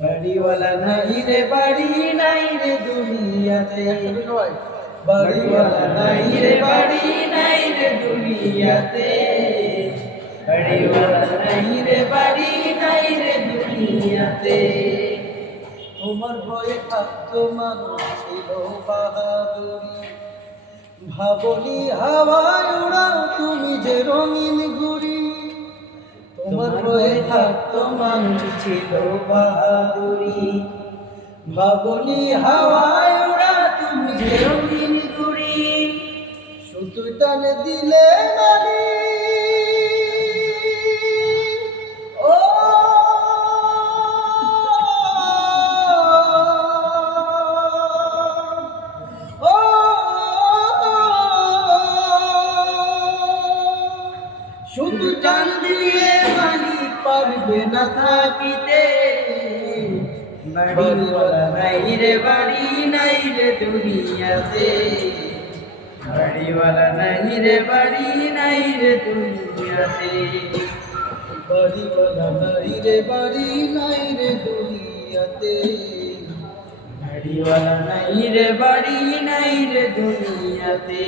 বাড়িওয়ালা নাই রে, বাড়ি নাই রে দুনিয়াতে। বাড়িওয়ালা নাই রে, বাড়ি নাই রে দুনিয়াতে। বাড়িওয়ালা নাই রে, বাড়ি নাই রে দুনিয়াতে। তোমার ভয়ে থাকতো মানুষ ছিল বাহাদুরি। ভাবনি হাওয়ায় উড়াও তোমার ভয়ে থাকতো মানুষ ছিল বাহাদুরি। বাবলি হাওয়ায় ওরা তুমি ঘুরি শুধু তালে দিলে নারী টান দিয়ে মানি পারবে না থাকিতে। বাড়িওয়ালা নাই রে, বাড়ি নাই রে দুনিয়াতে। বাড়িওয়ালা নাই রে, বাড়ি নাই রে দুনিয়াতে। বাড়িওয়ালা নাই রে, বাড়ি নাই রে দুনিয়াতে। বাড়িওয়ালা নাই রে, বাড়ি নাই রে দুনিয়াতে।